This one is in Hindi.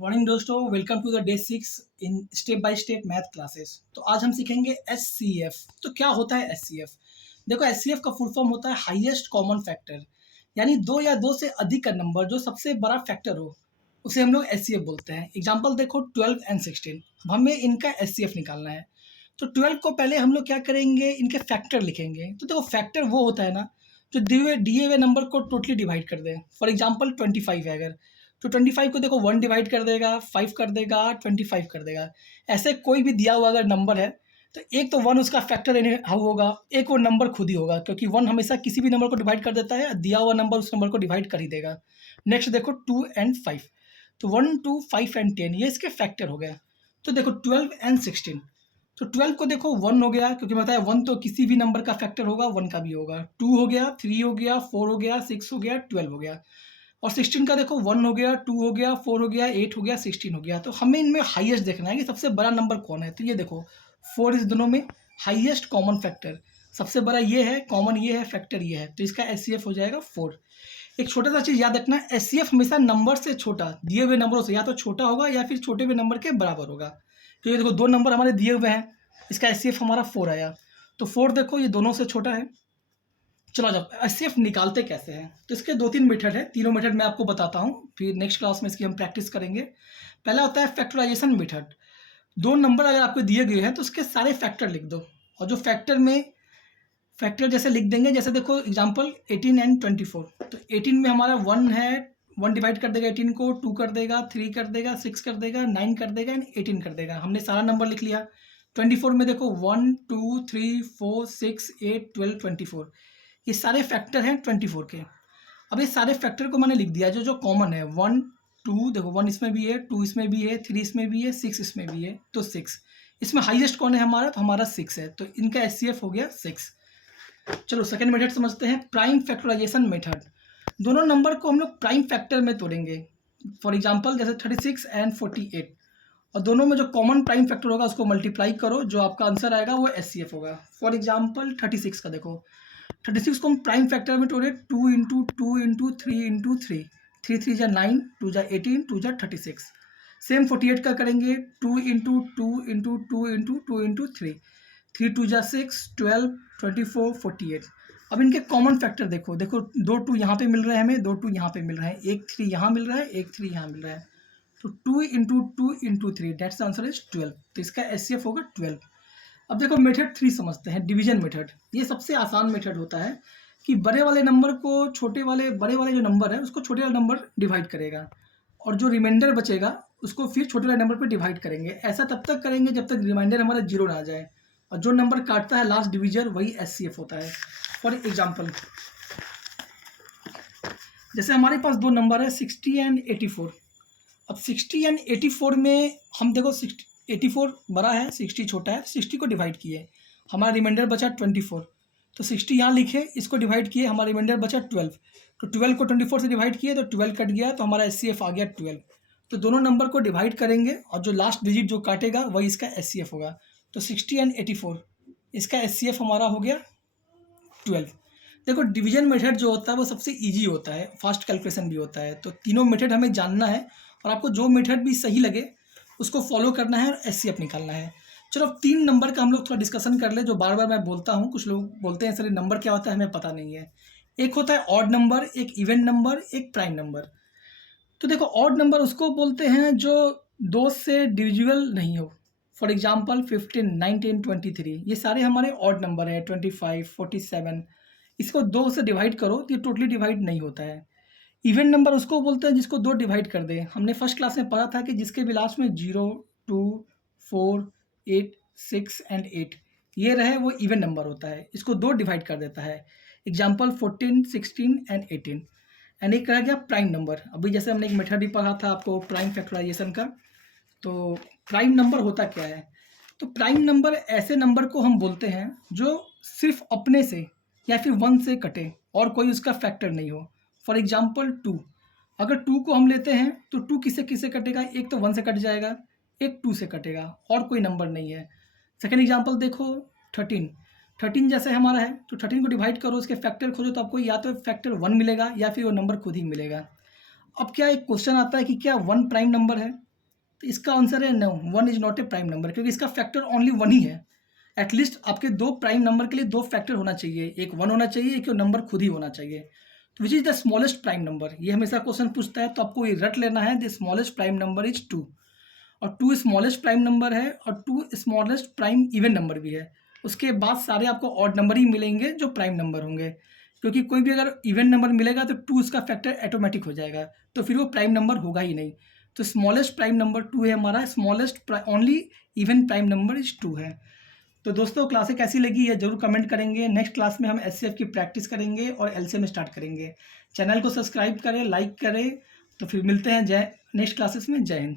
मॉर्निंग दोस्तों, welcome to the day 6 in step by step math classes. तो आज हम सीखेंगे एचसीएफ। तो क्या होता है एचसीएफ? देखो, एचसीएफ का फुल फॉर्म होता है हाईएस्ट कॉमन फैक्टर, यानी दो या दो से अधिक का नंबर जो सबसे बड़ा फैक्टर हो उसे हम लोग एचसीएफ बोलते हैं। एग्जांपल देखो, 12 एंड 16। अब हमें इनका एचसीएफ निकालना है। तो 12 को पहले हम लोग क्या करेंगे, इनके फैक्टर लिखेंगे। तो देखो, फैक्टर वो होता है ना जो दिए हुए नंबर को टोटली डिवाइड कर दे। फॉर एग्जाम्पल 25 है अगर, तो 25 को देखो 1 डिवाइड कर देगा, 5 कर देगा, 25 कर देगा। ऐसे कोई भी दिया हुआ अगर नंबर है तो एक तो 1 उसका फैक्टर एनी हाउ होगा, एक वो नंबर खुद ही होगा, क्योंकि 1 हमेशा किसी भी नंबर को डिवाइड कर देता है, दिया हुआ नंबर उस नंबर को डिवाइड कर ही देगा। नेक्स्ट देखो 2 एंड 5, तो 1, 2, 5 एंड 10 ये इसके फैक्टर हो गया। तो देखो 12 एंड 16, तो 12 को देखो 1 हो गया, क्योंकि बताया 1 तो किसी भी नंबर का फैक्टर होगा, 1 का भी होगा। 2 हो गया, 3 हो गया, 4 हो गया, 6 हो गया, 12 हो गया। और 16 का देखो 1 हो गया, 2 हो गया, 4 हो गया, 8 हो गया, 16 हो गया। तो हमें इनमें हाईएस्ट देखना है कि सबसे बड़ा नंबर कौन है। तो ये देखो 4 इस दोनों में हाईएस्ट कॉमन फैक्टर, सबसे बड़ा ये है, कॉमन ये है, फैक्टर ये है, तो इसका एचसीएफ हो जाएगा 4। एक छोटा सा चीज़ याद रखना, एचसीएफ हमेशा नंबर से छोटा, दिए हुए नंबरों से या तो छोटा होगा या फिर छोटे हुए नंबर के बराबर होगा। तो ये देखो दो नंबर हमारे दिए हुए हैं, इसका एचसीएफ हमारा 4 आया। तो 4 देखो ये दोनों से छोटा है। चलो जब एचसीएफ निकालते कैसे हैं, तो इसके 2-3 मेथड है। तीनों मेथड मैं आपको बताता हूँ, फिर नेक्स्ट क्लास में इसकी हम प्रैक्टिस करेंगे। पहला होता है फैक्टराइजेशन मेथड। दो नंबर अगर आपको दिए गए हैं तो उसके सारे फैक्टर लिख दो, और जो फैक्टर में फैक्टर जैसे लिख देंगे, जैसे देखो एग्जांपल 18 एंड 24। तो 18 में हमारा 1 है, 1 डिवाइड कर देगा 18 को, 2 कर देगा, 3 कर देगा, 6 कर देगा, 9 कर देगा एंड 18 कर देगा। हमने सारा नंबर लिख लिया। 24 में देखो 1, 2, 3, 4, 6, 8, 12, 24, ये सारे फैक्टर हैं 24 के। अब ये सारे फैक्टर को मैंने लिख दिया, जो जो कॉमन है 1, 2, देखो 1 इसमें भी है, 2 इसमें भी है, 3 इसमें भी है, 6 इसमें भी है, तो 6 इसमें हाईएस्ट कौन है हमारा, तो हमारा 6 है, तो इनका एचसीएफ हो गया 6। चलो सेकंड मेथड समझते हैं, प्राइम फैक्टराइजेशन मेथड। दोनों नंबर को हम लोग प्राइम फैक्टर में तोड़ेंगे। फॉर एग्जांपल जैसे 36 एंड 48, और दोनों में जो कॉमन प्राइम फैक्टर होगा उसको मल्टीप्लाई करो, जो आपका आंसर आएगा वो एचसीएफ होगा। फॉर एग्जांपल 36 का देखो, 36 को हम प्राइम फैक्टर में तोड़े, 2 इंटू 2 इंटू 3 इंटू 3, 3 3 जा 9, 2 जा 18, 2 जा 36। सेम 48 का करेंगे, 2 इंटू 2 इंटू 2 इंटू 2 इंटू 3, 3 2 जा 6, 12, 24, 48। अब इनके कॉमन फैक्टर देखो, देखो 2 2 यहाँ पे मिल रहे हैं हमें, 2 2 यहाँ पे मिल रहे हैं, एक 3 यहाँ मिल रहा है, एक 3 यहाँ मिल रहा है, तो 2 into 2 into 3, that's answer is 12। तो इसका एचसीएफ होगा 12। अब देखो मेथड 3 समझते हैं, डिवीजन मेथड। ये सबसे आसान मेथड होता है कि बड़े वाले नंबर को छोटे वाले, बड़े वाले जो नंबर है उसको छोटे वाले नंबर डिवाइड करेगा, और जो रिमाइंडर बचेगा उसको फिर छोटे वाले नंबर पे डिवाइड करेंगे। ऐसा तब तक करेंगे जब तक रिमाइंडर हमारा 0 ना आ जाए, और जो नंबर काटता है लास्ट डिविजर वही एचसीएफ होता है। फॉर एग्जाम्पल जैसे हमारे पास दो नंबर है 60 एंड 84। अब 60 एंड 84 में हम देखो 84 बड़ा है, 60 छोटा है, 60 को डिवाइड किए, हमारा रिमाइंडर बचा 24। तो 60 यहाँ लिखे, इसको डिवाइड किए, हमारा रिमाइंडर बचा 12। तो 12 को 24 से डिवाइड किए तो 12 कट गया, तो हमारा एचसीएफ आ गया 12। तो दोनों नंबर को डिवाइड करेंगे और जो लास्ट डिजिट जो काटेगा वही इसका एचसीएफ होगा। तो 60 एंड 84, इसका एचसीएफ हमारा हो गया 12। देखो डिवीजन मेथड जो होता है वो सबसे इजी होता है, फास्ट कैलकुलेशन भी होता है। तो तीनों मेथड हमें जानना है, और आपको जो मेथड भी सही लगे उसको फॉलो करना है और एचसीएफ निकालना है। चलो अब 3 नंबर का हम लोग थोड़ा डिस्कशन कर ले, जो बार बार मैं बोलता हूँ। कुछ लोग बोलते हैं सर ये नंबर क्या होता है, हमें पता नहीं है। एक होता है ऑड नंबर, एक इवन नंबर, एक प्राइम नंबर। तो देखो ऑड नंबर उसको बोलते हैं जो 2 से डिविजिबल नहीं हो। फॉर एग्जाम्पल 15, 19, 23, ये सारे हमारे ऑड नंबर है। 25, 47, इसको 2 से डिवाइड करो तो ये टोटली डिवाइड नहीं होता है। इवन नंबर उसको बोलते हैं जिसको 2 डिवाइड कर दे। हमने फर्स्ट क्लास में पढ़ा था कि जिसके भी लास्ट में 0, 2, 4, 8, 6 एंड 8 ये रहे वो इवन नंबर होता है, इसको 2 डिवाइड कर देता है। Example 14, 16 and 18। एंड एक रह गया प्राइम नंबर। अभी जैसे हमने एक मेथड भी पढ़ा था आपको प्राइम फैक्टराइजेशन का। तो प्राइम नंबर होता क्या है, तो प्राइम नंबर ऐसे नंबर को हम बोलते हैं जो सिर्फ अपने से या फिर 1 से कटे और कोई उसका फैक्टर नहीं हो। फॉर एग्जाम्पल 2, अगर 2 को हम लेते हैं तो 2 किससे किससे कटेगा, एक तो 1 से कट जाएगा, एक 2 से कटेगा, और कोई नंबर नहीं है। सेकेंड एग्जाम्पल देखो 13, 13 जैसे हमारा है तो 13 को डिवाइड करो, उसके फैक्टर खोजो तो आपको या तो फैक्टर 1 मिलेगा या फिर वो नंबर खुद ही मिलेगा। अब क्या एक क्वेश्चन आता है कि क्या 1 प्राइम नंबर है, तो इसका आंसर है no, 1 is not a prime number, क्योंकि इसका फैक्टर ओनली 1 ही है। एटलीस्ट आपके 2 प्राइम नंबर के लिए 2 फैक्टर होना चाहिए, एक 1 होना चाहिए, एक नंबर खुद ही होना चाहिए। तो which is the smallest prime number, ये हमेशा क्वेश्चन पूछता है, तो आपको ये रट लेना है, the smallest prime number is 2। और 2 स्मॉलेस्ट प्राइम नंबर है, और 2 स्मॉलेस्ट प्राइम इवन नंबर भी है। उसके बाद सारे आपको ऑड नंबर ही मिलेंगे जो प्राइम नंबर होंगे, क्योंकि कोई भी अगर इवन नंबर मिलेगा तो 2 उसका फैक्टर ऑटोमेटिक हो जाएगा, तो फिर वो प्राइम नंबर होगा ही नहीं। तो स्मॉलेस्ट प्राइम नंबर 2 है हमारा, smallest only even prime number is 2 है। तो दोस्तों क्लासें कैसी लगी है जरूर कमेंट करेंगे। नेक्स्ट क्लास में हम एचसीएफ की प्रैक्टिस करेंगे और एलसीएम स्टार्ट करेंगे। चैनल को सब्सक्राइब करें, लाइक करें। तो फिर मिलते हैं नेक्स्ट क्लासेस में। जय हिंद।